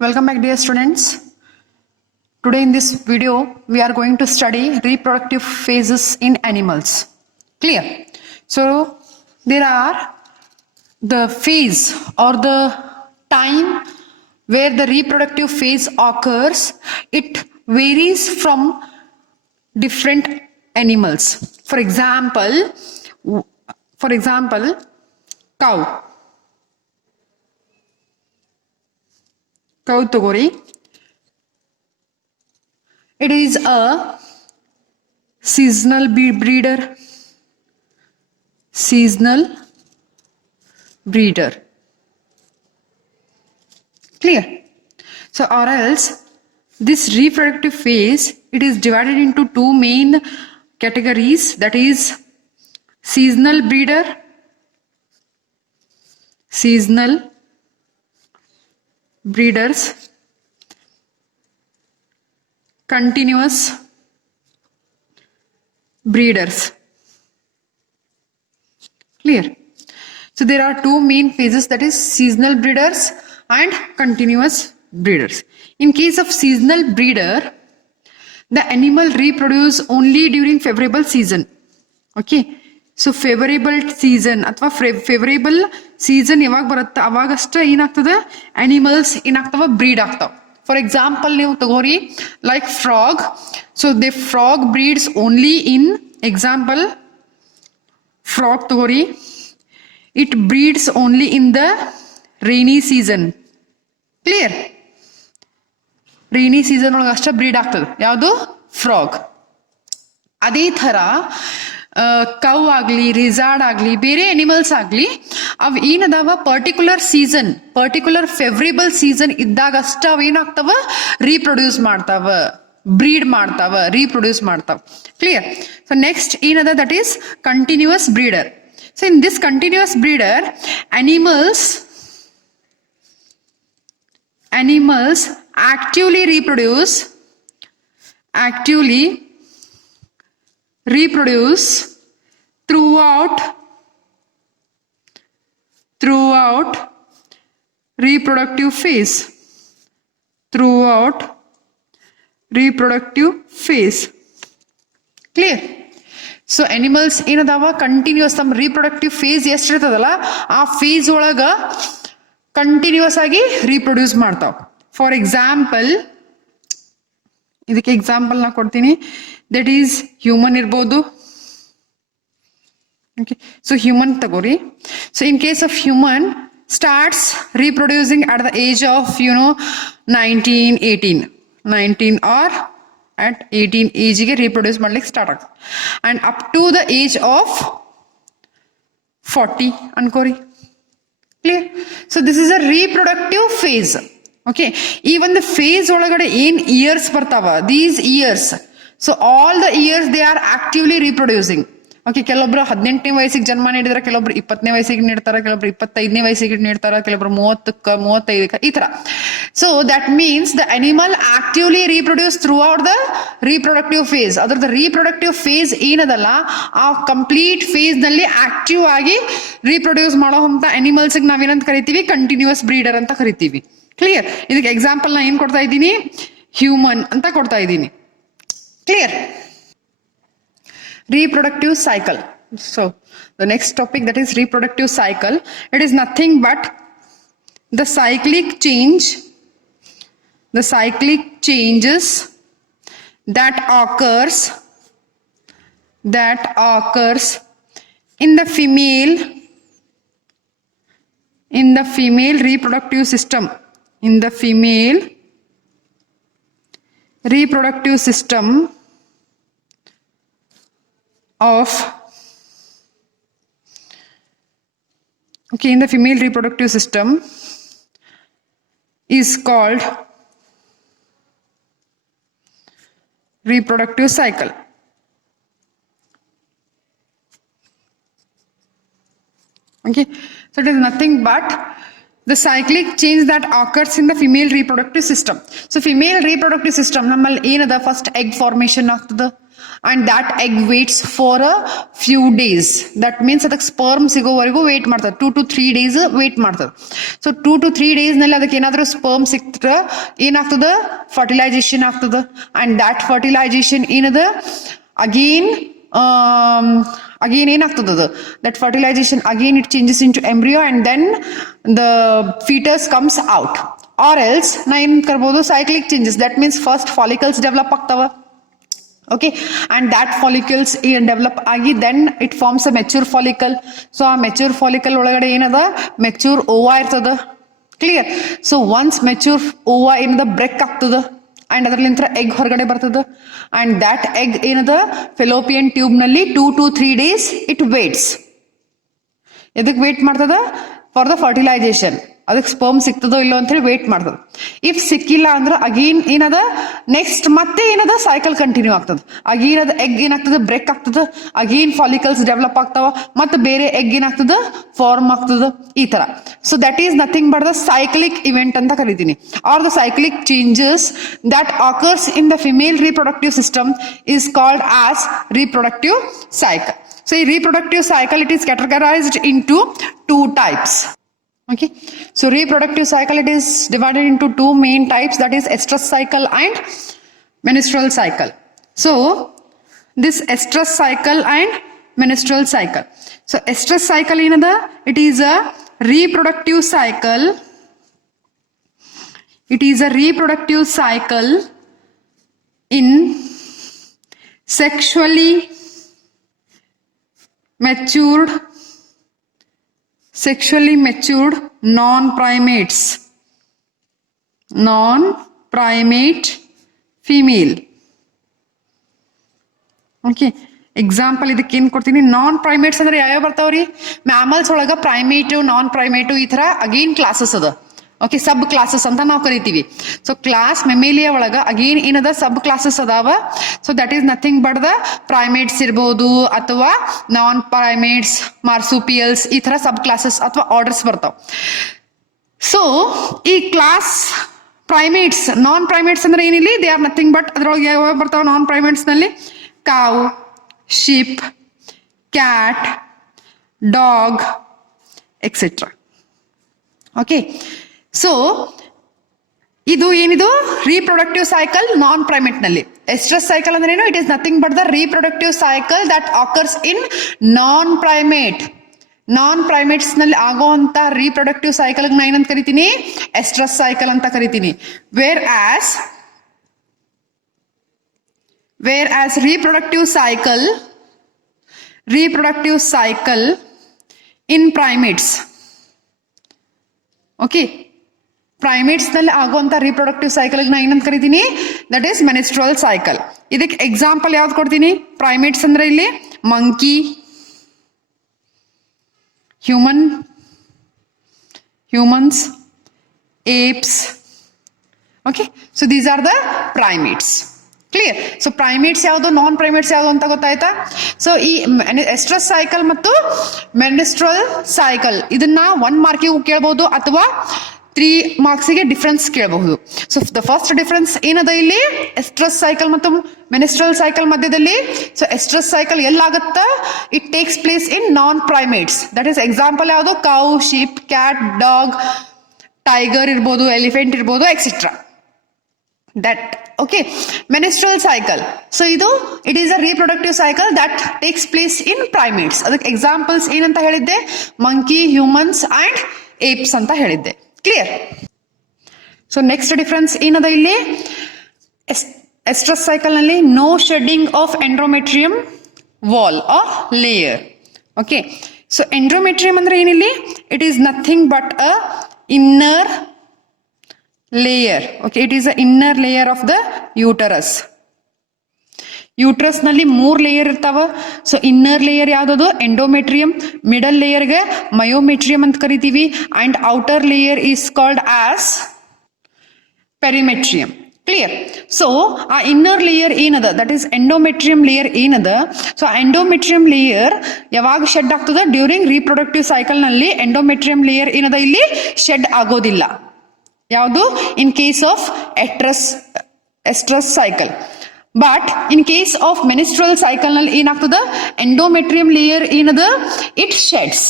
Welcome back, dear students. Today in this video, we are going to study reproductive phases in animals. Clear? So, there are the phase or the time where the reproductive phase occurs. It varies from different animals. For example, cow. Cow togori. It is a seasonal breeder. Seasonal breeder. Clear? So, or else this reproductive phase, it is divided into two main categories, that is seasonal breeder, seasonal breeders, continuous breeders. Clear? So there are two main phases, that is seasonal breeders and continuous breeders. In case of seasonal breeder, the animal reproduce only during favorable season. Okay, so favorable season ಅಥವಾ favorable season ಯಾವಾಗ ಬರುತ್ತೆ ಅವಾಗಷ್ಟೇ ಏನಾಗ್ತದೆ animals ಏನಾಗ್ತವ breed ಆಗ್ತಾವ. For example, ನೀವು ತಗೋರಿ like frog. So the frog breeds only in example frog ತಗೋರಿ. It breeds only in the rainy season. Clear? Rainy season ಒಳಗೆ ಅಷ್ಟೇ ಬ್ರೀಡ್ ಆಗ್ತದೆ. ಯಾವುದು? ಫ್ರಾಗ್. ಅದೇ ಥರ ಕೌ ಆಗಲಿ, ರಿಸಾರ್ಡ್ ಆಗಲಿ, ಬೇರೆ ಅನಿಮಲ್ಸ್ ಆಗಲಿ, ಅವು ಏನದಾವ particular season, particular favourable season ಇದ್ದಾಗ ಅಷ್ಟ ಅವು ಏನಾಗ್ತಾವ ರೀಪ್ರೊಡ್ಯೂಸ್ ಮಾಡ್ತಾವ, ಬ್ರೀಡ್ ಮಾಡ್ತಾವ, ರೀಪ್ರೊಡ್ಯೂಸ್ ಮಾಡ್ತಾವ. ಕ್ಲಿಯರ್? ಸೊ ನೆಕ್ಸ್ಟ್ ಏನದ, that is continuous breeder. So in this continuous breeder, animals actively reproduce throughout reproductive phase. Clear? So animals ಏನದಾವ ಕಂಟಿನ್ಯೂಸ್ ತಮ್ಮ ರೀಪ್ರೊಡಕ್ಟಿವ್ ಫೇಸ್ ಎಷ್ಟಿರ್ತದಲ್ಲ ಆ ಫೇಸ್ ಒಳಗ ಕಂಟಿನ್ಯೂಸ್ ಆಗಿ ರೀಪ್ರೊಡ್ಯೂಸ್ ಮಾಡ್ತಾವ. ಫಾರ್ ಎಕ್ಸಾಂಪಲ್, ಇದಕ್ಕೆ ಎಕ್ಸಾಂಪಲ್ ನಾ ಕೊಡ್ತೀನಿ, ದಟ್ ಈಸ್ ಹ್ಯೂಮನ್ ಇರ್ಬೋದು. ಓಕೆ, ಸೊ ಹ್ಯೂಮನ್ ತಗೋರಿ. So in case of human starts reproducing at the age of 19 or at 18 ಏಜಿಗೆ ರೀಪ್ರೊಡ್ಯೂಸ್ ಮಾಡ್ಲಿಕ್ಕೆ ಸ್ಟಾರ್ಟ್ ಆಗ್ತದೆ. And up to the age of 40 ಅನ್ಕೋರಿ. Clear? So this is a reproductive phase. Okay, ಈ ಒಂದು phase ಒಳಗಡೆ ಏನ್ years ಬರ್ತಾವ, these years, so all the years they are actively reproducing. Okay, ಕೆಲವೊಬ್ರು 18ನೇ ವಯಸ್ಸಿಗೆ ಜನ್ಮ ನೀಡಿದ್ರೆ, ಕೆಲವೊಬ್ರು 20ನೇ ವಯಸ್ಸಿಗೆ ನೀಡ್ತಾರ, ಕೆಲವೊಬ್ರು 25ನೇ ವಯಸ್ಸಿಗೆ ನೀಡ್ತಾರ, ಕೆಲವೊಬ್ರು 30ಕ್ಕೆ 35ಕ್ಕೆ ಈ ತರ. So that means the animal actively reproduce throughout the reproductive phase. ಅದ್ರದ್ದು ರೀಪ್ರೊಡಕ್ಟಿವ್ ಫೇಸ್ ಏನದಲ್ಲ, ಆ ಕಂಪ್ಲೀಟ್ ಫೇಸ್ ನಲ್ಲಿ ಆಕ್ಟಿವ್ ಆಗಿ ರೀಪ್ರೊಡ್ಯೂಸ್ ಮಾಡೋ ಅಂತ ಅನಿಮಲ್ಸ್ ನಾವೇನಂತ ಕರಿತೀವಿ, ಕಂಟಿನ್ಯೂಸ್ ಬ್ರೀಡರ್ ಅಂತ ಕರಿತೀವಿ. ಕ್ಲಿಯರ್? ಇದಕ್ಕೆ ಎಕ್ಸಾಂಪಲ್ ನಾ ಏನ್ ಕೊಡ್ತಾ ಇದ್ದೀನಿ, ಹ್ಯೂಮನ್ ಅಂತ ಕೊಡ್ತಾ ಇದ್ದೀನಿ. Clear? Reproductive cycle. So the next topic, that is reproductive cycle. It is nothing but the cyclic changes that occurs in the female reproductive system. In the female reproductive system of in the female reproductive system is called reproductive cycle. Okay, so it is nothing but the cyclic change that occurs in the female reproductive system. So female reproductive system, ನಮ್ಮಲ್ಲಿ ಏನದ, first egg formation ಆಗ್ತದ, and that egg waits for a few days. That means ಅದಕ್ಕೆ ಸ್ಪರ್ಮ್ ಸಿಗೋವರೆಗೂ ವೇಟ್ ಮಾಡ್ತದೆ. 2 to 3 days wait ಮಾಡ್ತದೆ. ಸೊ 2 to 3 days ನಲ್ಲಿ ಅದಕ್ಕೆ ಏನಾದರೂ ಸ್ಪರ್ಮ್ ಸಿಕ್ತರೆ ಏನಾಗ್ತದೆ, ಫರ್ಟಿಲೈಸೇಷನ್ ಆಗ್ತದೆ. ಅಂಡ್ ದ್ಯಾಟ್ ಫರ್ಟಿಲೈಸೇಷನ್ ಏನದ ಅಗೇನ್ ಏನಾಗ್ತದೆ, that fertilization again it changes into embryo and then the fetus comes out. Or else ನಾ ಏನ್ ಕರ್ಬೋದು, cyclic changes. That means first follicles develop ಆಗ್ತಾವ. Okay, and that follicles develop agi, then it forms a mature follicle. So a mature follicle ಒಳಗಡೆ ಏನದ, mature ova ಇರ್ತದ. Clear? So once mature ova ಏನದ ಬ್ರೇಕ್ ಆಗ್ತದ and ಅದರಲ್ಲಿಂದ egg ಹೊರಗಡೆ ಬರ್ತದ. And that egg ಏನದ fallopian tube ನಲ್ಲಿ 2 to 3 days it waits. ಎದಕ್ಕೆ ವೇಟ್ ಮಾಡ್ತದ? For the fertilisation. ಅದಕ್ಕೆ ಸ್ಪರ್ಮ್ ಸಿಗ್ತದೋ ಇಲ್ಲೋ ಅಂತ ಹೇಳಿ ವೇಟ್ ಮಾಡ್ತದೆ. ಇಫ್ ಸಿಕ್ಕಿಲ್ಲ ಅಂದ್ರೆ ಅಗೇನ್ ಏನದ, ನೆಕ್ಸ್ಟ್ ಮತ್ತೆ ಏನದ ಸೈಕಲ್ ಕಂಟಿನ್ಯೂ ಆಗ್ತದೆ. ಅಗೇನ್ ಅದ ಎಗ್ ಏನಾಗ್ತದೆ, ಬ್ರೇಕ್ ಆಗ್ತದೆ. ಅಗೇನ್ ಫಾಲಿಕಲ್ಸ್ ಡೆವಲಪ್ ಆಗ್ತಾವ, ಮತ್ತೆ ಬೇರೆ ಎಗ್ ಏನಾಗ್ತದೆ, ಫಾರ್ಮ್ ಆಗ್ತದೆ. ಈ ತರ. So that is nothing but the cyclic event ಅಂತ ಕರಿತೀನಿ. Are the cyclic changes that occurs in the female reproductive system is called as reproductive cycle. So a reproductive cycle, it is categorized into 2 types. Okay, so reproductive cycle, it is divided into 2 main types, that is estrous cycle and menstrual cycle. So this estrous cycle and menstrual cycle. So estrous cycle ಏನದ, it is a reproductive cycle. It is a reproductive cycle in sexually matured non-primate female. Okay, example ಇದಕ್ಕೆ ಏನ್ ಕೊಡ್ತೀನಿ, non primates ಅಂದ್ರೆ ಯಾವ್ಯಾವ ಬರ್ತಾವ್ರಿ? Mammals ಒಳಗ primitive, non primitive ಈ ತರ ಅಗೇನ್ ಕ್ಲಾಸಸ್ ಅದ. ಓಕೆ, ಸಬ್ ಕ್ಲಾಸಸ್ ಅಂತ ನಾವು ಕರಿತೀವಿ. ಸೊ ಕ್ಲಾಸ್ ಮೆಮೇಲಿಯಾ ಒಳಗ ಅಗೇನ್ ಏನದ, ಸಬ್ ಕ್ಲಾಸಸ್ ಅದಾವ. So that is nothing but the primates ಇರ್ಬೋದು, ಅಥವಾ ನಾನ್ ಪ್ರೈಮೇಟ್ಸ್, ಮಾರ್ಸುಪಿಯಲ್ಸ್, ಈ ತರ ಸಬ್ ಕ್ಲಾಸಸ್ ಅಥವಾ ಆರ್ಡರ್ಸ್ ಬರ್ತಾವ. ಸೊ ಈ ಕ್ಲಾಸ್ ಪ್ರೈಮೇಟ್ಸ್, ನಾನ್ ಪ್ರೈಮೇಟ್ಸ್ ಅಂದ್ರೆ ಏನಿಲ್ಲ, ದೇ ಆರ್ ನಥಿಂಗ್ ಬಟ್ ಅದ್ರೊಳಗೆ ಯಾವ ಬರ್ತಾವ ನಾನ್ ಪ್ರೈಮೇಟ್ಸ್ ನಲ್ಲಿ, ಕಾವ್, sheep, cat, dog etcetera. Okay, so ಇದು ಏನಿದು ರೀಪ್ರೊಡಕ್ಟಿವ್ ಸೈಕಲ್ ನಾನ್ ಪ್ರೈಮೇಟ್ ನಲ್ಲಿ. ಎಸ್ಟ್ರಸ್ ಸೈಕಲ್ ಅಂದ್ರೆ ಏನು? It is nothing but the reproductive cycle that occurs in non primate. Non primates ನಲ್ಲಿ ಆಗುವಂತ ರೀಪ್ರೊಡಕ್ಟಿವ್ ಸೈಕಲ್ ನಾ ಏನಂತ ಕರಿತೀನಿ, ಎಸ್ಟ್ರಸ್ ಸೈಕಲ್ ಅಂತ ಕರಿತೀನಿ. Whereas reproductive cycle in primates. Okay, primates ನಲ್ಲಿ ಆಗುವಂತ ರೀಪ್ರೊಡಕ್ಟಿವ್ ಸೈಕಲ್ ನಾ ಏನಂತ ಕರಿತೀನಿ, ದಟ್ ಈಸ್ ಮೆನಿಸ್ಟ್ರಲ್ ಸೈಕಲ್. ಇದಕ್ಕೆ ಎಕ್ಸಾಂಪಲ್ ಯಾವ್ದು ಕೊಡ್ತೀನಿ? ಪ್ರೈಮೇಟ್ಸ್ ಅಂದ್ರೆ ಇಲ್ಲಿ monkey, humans, apes. Okay, so these are the primates. Clear? So primates ಯಾವುದು, ನಾನ್ ಪ್ರೈಮೇಟ್ಸ್ ಯಾವುದು ಅಂತ ಗೊತ್ತಾಯ್ತಾ? ಸೊ ಈ ಎಸ್ಟ್ರಸ್ ಸೈಕಲ್ ಮತ್ತು ಮೆನಿಸ್ಟ್ರಲ್ ಸೈಕಲ್ ಇದನ್ನ 1 ಮಾರ್ಕಿಗೂ ಕೇಳಬಹುದು ಅಥವಾ 3 ಮಾರ್ಕ್ಸಿಗೆ ಡಿಫ್ರೆನ್ಸ್ ಕೇಳಬಹುದು. ಸೊ ದ ಫಸ್ಟ್ ಡಿಫ್ರೆನ್ಸ್ ಏನದ ಇಲ್ಲಿ, ಎಸ್ಟ್ರಸ್ ಸೈಕಲ್ ಮತ್ತು ಮೆನಿಸ್ಟ್ರಲ್ ಸೈಕಲ್ ಮಧ್ಯದಲ್ಲಿ. ಸೊ ಎಸ್ಟ್ರಸ್ ಸೈಕಲ್ ಎಲ್ಲಾಗತ್ತ, it takes place in non primates. That is example ಯಾವುದು, cow, sheep, cat, dog, tiger ಇರ್ಬೋದು, ಎಲಿಫೆಂಟ್ ಇರ್ಬೋದು, etcetera. That okay, menstrual cycle. So ಇದು it is a reproductive cycle that takes place in primates. ಅದಕ್ಕೆ examples ಏನಂತ ಹೇಳಿದ್ದೆ, monkey, humans and apes ಅಂತ ಹೇಳಿದ್ದೆ. Clear? So next difference ಏನದ ಇಲ್ಲಿ, ಎಸ್ಟ್ರಸ್ ಸೈಕಲ್ ನಲ್ಲಿ no shedding of endometrium wall or layer. Okay, so endometrium ಅಂದ್ರೆ ಏನಿಲ್ಲಿ, it is nothing but a inner layer. Okay, it is the inner layer of the uterus. Uterus ನಲ್ಲಿ 3 layer ಇರ್ತಾವ. So inner layer ಯಾವ್ದು, endometrium. Middle ಲೇಯರ್ಗೆ myometrium ಅಂತ ಕರಿತೀವಿ. And outer layer is called as perimetrium. Clear? So ಆ inner layer ಏನದ, that is endometrium layer ಏನದ. So endometrium layer ಯಾವಾಗ ಶೆಡ್ ಆಗ್ತದ, ಡ್ಯೂರಿಂಗ್ ರೀಪ್ರೊಡಕ್ಟಿವ್ ಸೈಕಲ್ ನಲ್ಲಿ ಎಂಡೋಮೆಟ್ರಿಯಂ ಲೇಯರ್ ಏನದ ಇಲ್ಲಿ ಶೆಡ್ ಆಗೋದಿಲ್ಲ. ಯಾವುದು, in case of estrus cycle. But in case of menstrual cycle ನಲ್ಲಿ ಏನಾಗ್ತದ endometrium layer ಏನದ it sheds.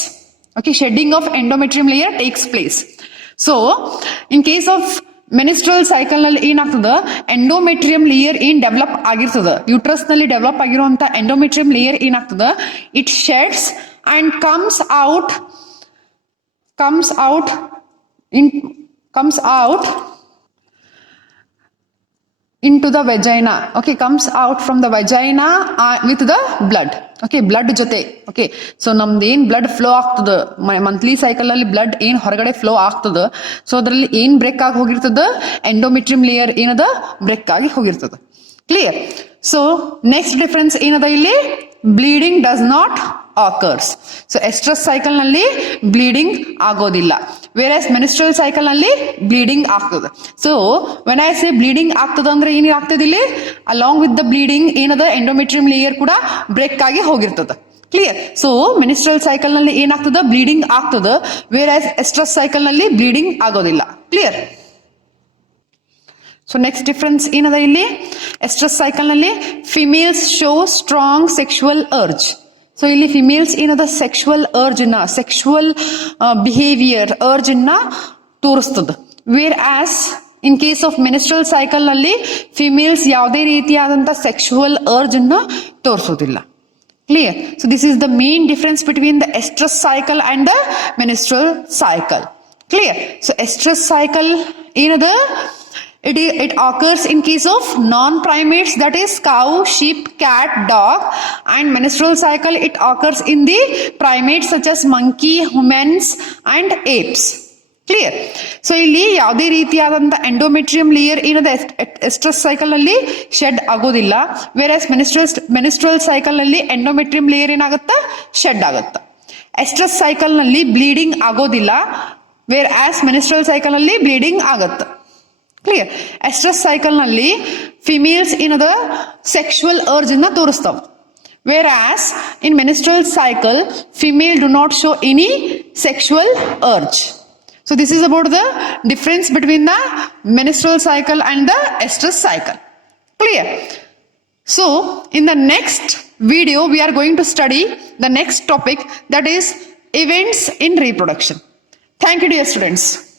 Okay, shedding of endometrium layer takes place. So in case of menstrual cycle ನಲ್ಲಿ ಏನಾಗ್ತದ endometrium layer ಏನ್ ಡೆವಲಪ್ ಆಗಿರ್ತದ ಯೂಟ್ರಸ್ ನಲ್ಲಿ ಡೆವಲಪ್ ಆಗಿರುವಂತ endometrium layer ಏನಾಗ್ತದ it sheds and comes out into the vagina. Okay, comes out from the vagina with the blood. Okay, blood ಜೊತೆ. Okay, so ನಮ್ದು ಏನ್ ಬ್ಲಡ್ ಫ್ಲೋ ಆಗ್ತದ ಮಂತ್ಲಿ ಸೈಕಲ್ ಅಲ್ಲಿ ಬ್ಲಡ್ ಏನ್ ಹೊರಗಡೆ ಫ್ಲೋ ಆಗ್ತದ ಸೊ ಅದ್ರಲ್ಲಿ ಏನ್ ಬ್ರೇಕ್ ಆಗಿ ಹೋಗಿರ್ತದ ಎಂಡೋಮೆಟ್ರಿಯಂ ಲೇಯರ್ ಏನದ ಬ್ರೇಕ್ ಆಗಿ ಹೋಗಿರ್ತದ. ಕ್ಲಿಯರ್? ಸೊ ನೆಕ್ಸ್ಟ್ ಡಿಫರೆನ್ಸ್ ಏನದ ಇಲ್ಲಿ bleeding does not occurs. So estrus cycle ನಲ್ಲಿ ಬ್ಲೀಡಿಂಗ್ ಆಗೋದಿಲ್ಲ, ವೇರಸ್ ಮೆನ್ಸ್ಟ್ರಲ್ ಸೈಕಲ್ ನಲ್ಲಿ ಬ್ಲೀಡಿಂಗ್ ಆಗ್ತದೆ. So when I say bleeding ಆಗ್ತದ ಅಂದ್ರೆ ಏನ್ ಆಗ್ತದೆ ಇಲ್ಲಿ ಅಲಾಂಗ್ ವಿತ್ ದ ಬ್ಲೀಡಿಂಗ್ ಏನದ ಎಂಡೋಮೆಟ್ರಿಯಂ ಲೇಯರ್ ಕೂಡ ಬ್ರೇಕ್ ಆಗಿ ಹೋಗಿರ್ತದೆ. ಕ್ಲಿಯರ್? ಸೊ ಮೆನ್ಸ್ಟ್ರಲ್ ಸೈಕಲ್ ನಲ್ಲಿ ಏನಾಗ್ತದ ಬ್ಲೀಡಿಂಗ್ ಆಗ್ತದ, ವೇರಸ್ ಎಸ್ಟ್ರಸ್ ಸೈಕಲ್ ನಲ್ಲಿ ಬ್ಲೀಡಿಂಗ್ ಆಗೋದಿಲ್ಲ. ಕ್ಲಿಯರ್? ಸೊ ನೆಕ್ಸ್ಟ್ ಡಿಫರೆನ್ಸ್ ಏನದ ಇಲ್ಲಿ ಎಸ್ಟ್ರಸ್ ಸೈಕಲ್ ನಲ್ಲಿ females show strong sexual urge. So ಇಲ್ಲಿ ಫಿಮೇಲ್ಸ್ ಏನದ ಸೆಕ್ಷುವಲ್ ಅರ್ಜ್ ನ ಸೆಕ್ಷುವಲ್ ಬಿಹೇವಿಯರ್ ಅರ್ಜ್ ನ ತೋರಿಸ್ತದ. Whereas in case of menstrual cycle ನಲ್ಲಿ ಫಿಮೇಲ್ಸ್ ಯಾವುದೇ ರೀತಿಯಾದಂತ ಸೆಕ್ಷುವಲ್ ಅರ್ಜ್ ನ ತೋರಿಸೋದಿಲ್ಲ. Clear? So this is the main difference between the estrus cycle and the menstrual cycle. Clear? So estrus cycle ಏನದ it occurs in case of non-primates, that is cow, sheep, cat, dog, and menstrual cycle it occurs in the primates such as monkey, humans and apes. Clear? So ಇಲ್ಲಿ ಯಾವುದೇ ರೀತಿಯಾದಂತ endometrium layer ಏನದ ಎಸ್ಟ್ರಸ್ cycle ನಲ್ಲಿ shed ಆಗೋದಿಲ್ಲ, whereas menstrual cycle ನಲ್ಲಿ endometrium layer ಏನಾಗುತ್ತಾ shed ಆಗುತ್ತಾ. ಎಸ್ಟ್ರಸ್ ಸೈಕಲ್ ನಲ್ಲಿ ಬ್ಲೀಡಿಂಗ್ ಆಗೋದಿಲ್ಲ, ವೇರ್ ಆಸ್ ಮೆನ್ಸ್ಟ್ರಲ್ ಸೈಕಲ್ ನಲ್ಲಿ ಬ್ಲೀಡಿಂಗ್ ಆಗುತ್ತೆ. ಕ್ಲಿಯರ್? ಎಸ್ಟ್ರಸ್ ಸೈಕಲ್ ನಲ್ಲಿ ಫಿಮೇಲ್ಸ್ ಏನದ ಸೆಕ್ಷುವಲ್ ಅರ್ಜ್ ಅನ್ನ ತೋರಿಸ್ತಾವ, whereas in menstrual cycle female do not show any sexual urge. So this is about the difference between the menstrual cycle and the estrous cycle. Clear? So in the next video we are going to study the next topic, that is events in reproduction. Thank you dear students.